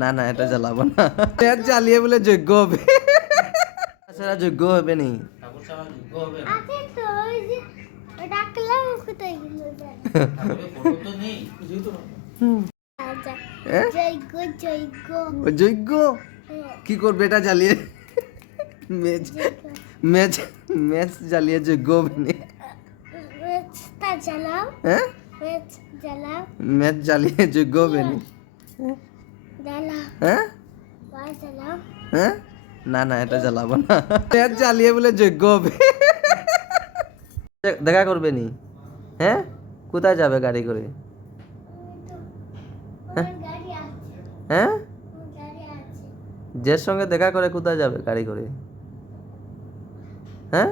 না না এটা জ্বালাবো না। জ্বালিয়ে বলে যোগ্য হবে। সেটা যোগ্য হবে নি। যোগ্য আচ্ছা ও যোগ্য? কি করবে এটা জ্বালিয়ে? মেজ মেজ মেজ জ্বালিয়ে যোগ্য হবে নি। হ্যাঁ মেজ জ্বালিয়ে যোগ্য হবে নি। জ্বালাও হ্যাঁ? হ্যাঁ? না না এটা জ্বালাবো না। জ্বালিয়ে বলে যোগ্য হবে। দেখা করবে নি। হ্যাঁ? কোথায় যাবে গাড়ি করে? হ্যাঁ? আমার গাড়ি আছে যে সঙ্গে দেখা করে কোথায় যাবে গাড়ি করে? হ্যাঁ?